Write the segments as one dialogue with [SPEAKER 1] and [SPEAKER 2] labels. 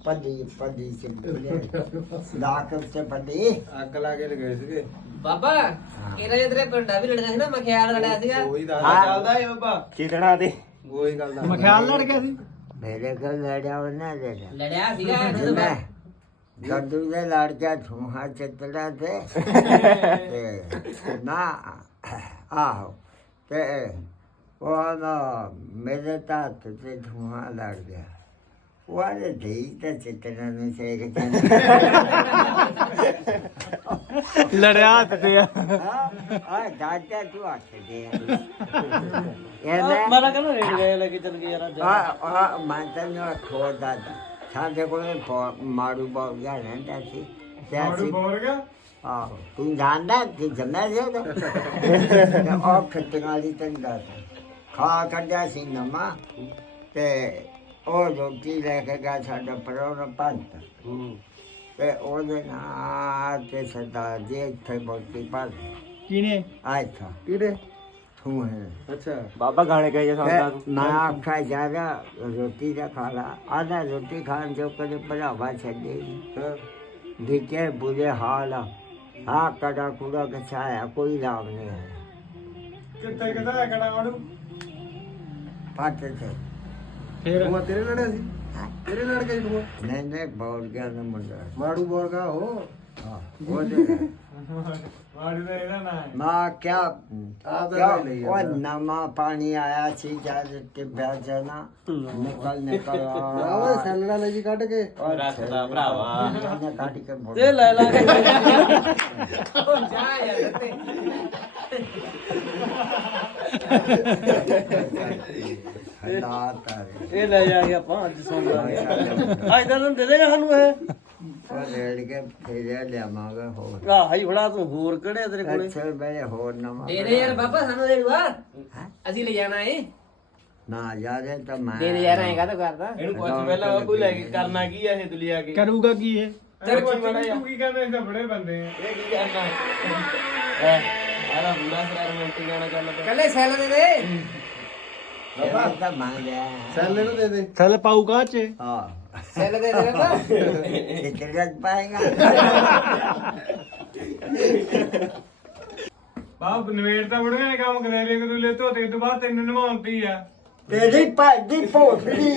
[SPEAKER 1] ਪੱਦੀ lock ਉੱਤੇ ਪੱਦੀ
[SPEAKER 2] ਅੱਗ ਲਾ ਕੇ ਲਗਾਏ ਸੀਗੇ
[SPEAKER 3] ਬਾਬਾ ਕਿਹੜਾ ਜੇ ਤੇਰੇ ਪਿੰਡਾ ਵੀ ਲੜਿਆ ਸੀ ਨਾ ਮਖਿਆਲ ਲੜਿਆ ਸੀਗਾ
[SPEAKER 2] ਕੋਈ ਦਾ
[SPEAKER 4] ਚੱਲਦਾ ਏ ਬਾਬਾ
[SPEAKER 5] ਚਿਕੜਾ ਦੇ
[SPEAKER 2] ਕੋਈ ਗੱਲ ਦਾ
[SPEAKER 4] ਮਖਿਆਲ ਲੜ ਗਿਆ ਸੀ
[SPEAKER 1] ਮੇਰੇ ਕੋਲ ਲੜਿਆ ਉਹਨਾਂ ਦੇ
[SPEAKER 3] ਲੜਿਆ ਸੀਗਾ ਜਦੋਂ
[SPEAKER 1] ਮੈਂ ਗੱਦੂ ਦੇ ਲੜ ਗਿਆ ਧੂਹਾ ਚਿੱਤੜਾ ਤੇ ਨਾ ਆਹੋ ਤੇ ਉਹ ਨਾ ਮੇਰੇ ਤਾਂ ਤੇ ਧੂਹਾ ਲੜ ਗਿਆ ਵਾਰੇ ਦੇ ਤੇ ਚਿੱਤੜਾ ਨੂੰ ਸੇਕ
[SPEAKER 4] ਲੜਿਆ ਤੇ
[SPEAKER 1] ਆ ਦਾਦਾ ਤੂੰ ਆਖਦੇ ਇਹ
[SPEAKER 4] ਮਾਰਾ ਕਹਿੰਦਾ ਰੇਡ ਗਏ ਲੈ ਕੇ ਚੱਲ ਗਏ ਯਾਰ ਅੱਜ
[SPEAKER 1] ਆ ਮੈਂ ਤੈਨੂੰ ਖੋਦਾ ਸਾਡੇ ਕੋਲ ਮਾਰੂ ਬਾਉ ਗਿਆ ਰਹਿੰਦਾ ਸੀ ਤੇ ਅਸੀਂ
[SPEAKER 2] ਬੋਲ ਗਿਆ
[SPEAKER 1] ਆਹੋ ਤੂੰ ਜਾਣਦਾ ਕਿ ਜੰਮਿਆ ਸੀ ਉਹ ਉਹ ਖੱਟਣ ਵਾਲੀ ਤੰਦਾ ਖਾ ਕੱਢਿਆ ਸੀ ਨਮਾ ਤੇ ਉਹ ਰੋਟੀ ਲੈ ਕੇ ਗਿਆ ਸਾਡਾ ਪਰੋਣਾ ਪੰਤ ਤੇ ਉਹਦੇ ਨਾਲ ਤੇ ਸਰਦਾਰ ਜੀ ਇੱਥੇ ਬੋਲਤੀ ਪਰ
[SPEAKER 4] ਕਿਨੇ
[SPEAKER 1] ਆਇਆ ਥਾ
[SPEAKER 2] ਕਿਹੜੇ
[SPEAKER 1] ਤੂੰ ਹੈ
[SPEAKER 2] ਅੱਛਾ
[SPEAKER 5] ਬਾਬਾ ਗਾਣੇ ਕਹੇ ਜੇ ਸੁਣਦਾ ਤੂੰ
[SPEAKER 1] ਮੈਂ ਆਖਾ ਜਿਆਦਾ ਰੋਟੀ ਦਾ ਖਾਲਾ ਆਦਾ ਰੋਟੀ ਖਾਣ ਜੋ ਕਦੇ ਭਰਾਵਾ ਛੱਡੇ
[SPEAKER 2] ਹਾਂ
[SPEAKER 1] ਦੇਖੇ ਬੁਰੇ ਹਾਲ ਆ ਕੜਾ ਕੁੜਾ ਕਛਾਇਆ ਕੋਈ ਲਾਭ ਨਹੀਂ ਹੈ
[SPEAKER 2] ਕਿੱਥੇ ਕਿੱਥੇ ਕੜਾ ਵਾੜੂ
[SPEAKER 1] ਪੱਟ ਤੇ
[SPEAKER 4] ਫੇਰ
[SPEAKER 2] ਉਹ ਤੇਰੇ ਲੜਿਆ ਸੀ ਤੇਰੇ ਲੜ ਕੇ ਤੂੰ
[SPEAKER 1] ਨਹੀਂ ਬੋਲ ਗਿਆ ਨਾ ਮੁੰਡਾ
[SPEAKER 2] ਮਾੜੂ ਬੋਲ ਗਿਆ ਉਹ
[SPEAKER 1] ਹਾਂ ਉਹਦੇ
[SPEAKER 2] ਮਾੜੂ ਦਾ ਇਹਦਾ ਨਾਂ ਹੈ
[SPEAKER 1] ਮਾਂ ਕਿਆ
[SPEAKER 2] ਆਪ ਦਾ
[SPEAKER 1] ਕਿਆ
[SPEAKER 2] ਲੈ ਲਈ
[SPEAKER 1] ਉਹ
[SPEAKER 2] ਜਾਂਦਾ।
[SPEAKER 1] ਨਵਾਂ ਪਾਣੀ ਆਇਆ ਸੀ ਜਦ ਤੇ ਬੈਜਣਾ ਨਿਕਲ
[SPEAKER 2] ਆਵੇ ਸੈਲੜਾ ਲੈ ਜੀ ਕੱਢ ਕੇ
[SPEAKER 5] ਰੱਖਦਾ ਭਰਾਵਾ
[SPEAKER 1] ਨੇ ਕੱਢ ਕੇ ਬੋਲ
[SPEAKER 4] ਤੇ ਲੈ ਲਾ ਕੇ
[SPEAKER 3] ਜਾ ਯਾਰ ਤੇ
[SPEAKER 1] ਹਾਲਾਤ ਆ ਰਹੇ
[SPEAKER 4] ਇਹ ਲੈ ਜਾ ਕੇ ਆਪਾਂ ਅੱਜ ਸੌਂ ਲਾਂਗੇ ਅੱਜ ਤਾਂ ਤੈਨੂੰ ਦੇ ਦੇਗਾ ਸਾਨੂੰ ਇਹ
[SPEAKER 1] ਉਹ ਰੇੜ ਕੇ ਫੇਰਿਆ ਲਿਆਵਾਂਗੇ ਹੋਰ
[SPEAKER 4] ਆ ਹਾਈ ਫੜਾ ਤੂੰ ਹੋਰ ਕਿਹੜੇ ਤੇਰੇ ਕੋਲੇ
[SPEAKER 1] ਅੱਛਾ ਬਈ ਹੋਰ ਨਵਾਂ
[SPEAKER 3] ਦੇ ਦੇ ਯਾਰ ਬਾਬਾ ਸਾਨੂੰ ਦੇ ਦੂਆ ਅਸੀਂ ਲੈ ਜਾਣਾ ਏ
[SPEAKER 1] ਨਾ ਯਾਰੇ ਤਾਂ ਮੈਂ
[SPEAKER 3] ਦੇ ਦੇ ਯਾਰ ਐਂ ਕਾਹਤੋਂ ਕਰਦਾ
[SPEAKER 4] ਇਹਨੂੰ ਪੁੱਛ ਪਹਿਲਾਂ ਬਾਬੂ ਲੈ ਕੇ ਕਰਨਾ ਕੀ ਆ ਇਹ ਤੂੰ ਲਿਆ ਕੇ ਕਰੂਗਾ ਕੀ ਇਹ
[SPEAKER 2] ਤੂੰ ਕੀ ਕਹਿੰਦਾ ਇਹ ਤਾਂ ਬੜੇ ਬੰਦੇ ਆ
[SPEAKER 4] ਇਹ ਕੀ ਕਰਨਾ ਹੈ ਆਲਾ ਬੁਲਾ ਸਰਾ ਰੋਮਾਂਟਿਕ ਗਾਣਾ ਚੱਲ ਪਿਆ
[SPEAKER 3] ਕੱਲੇ ਸੈਲ ਦੇ ਦੇ
[SPEAKER 1] ਬਾਬਾ ਤਾਂ ਮੰਗ ਲਿਆ
[SPEAKER 2] ਸੈਲੇ ਨੂੰ ਦੇ ਦੇ
[SPEAKER 4] ਥੱਲੇ ਪਾਉ ਕਾਚ
[SPEAKER 1] ਹਾਂ
[SPEAKER 3] ਸੈਲ ਦੇ ਦੇ ਬਾਬਾ
[SPEAKER 1] ਕਿਤੇ ਪਾਏਗਾ
[SPEAKER 2] ਬਾਪ ਨਵੇੜ ਤਾਂ ਬੜੀਆਂ ਨੇ ਕੰਮ ਕਰੇ ਕਿ ਤੂੰ ਲੈ ਧੋਤੇ ਤੋਂ ਬਾਅਦ ਤੈਨੂੰ ਨਵਾਉਂਦੀ ਆ
[SPEAKER 1] ਤੇਰੀ ਭੱਜੀ ਭੋਸੜੀ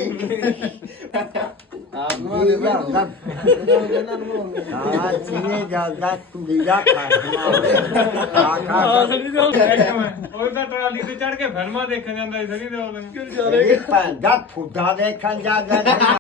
[SPEAKER 2] ਆਪ
[SPEAKER 1] ਨੂੰ ਦੇ ਬਾਬਾ ਹਾਂ ਚੀਨੇ ਜਾਂਦਾ ਕੁੜੀ ਦਾ ਖਾਣਾ ਆਖਾ
[SPEAKER 2] ਉਹ ਤਾਂ ਟਰਾਲੀ ਤੇ ਚੜ ਕੇ ਫਿਲਮਾਂ ਦੇਖਣ ਜਾਂਦਾ ਸੀ ਸਰੀ ਦੇ ਉਹਦੇ
[SPEAKER 1] ਤੇਰੀ ਭੈਣ ਦਾ ਫੁੱਟਾ ਦੇਖਣ ਜਾਂਦਾ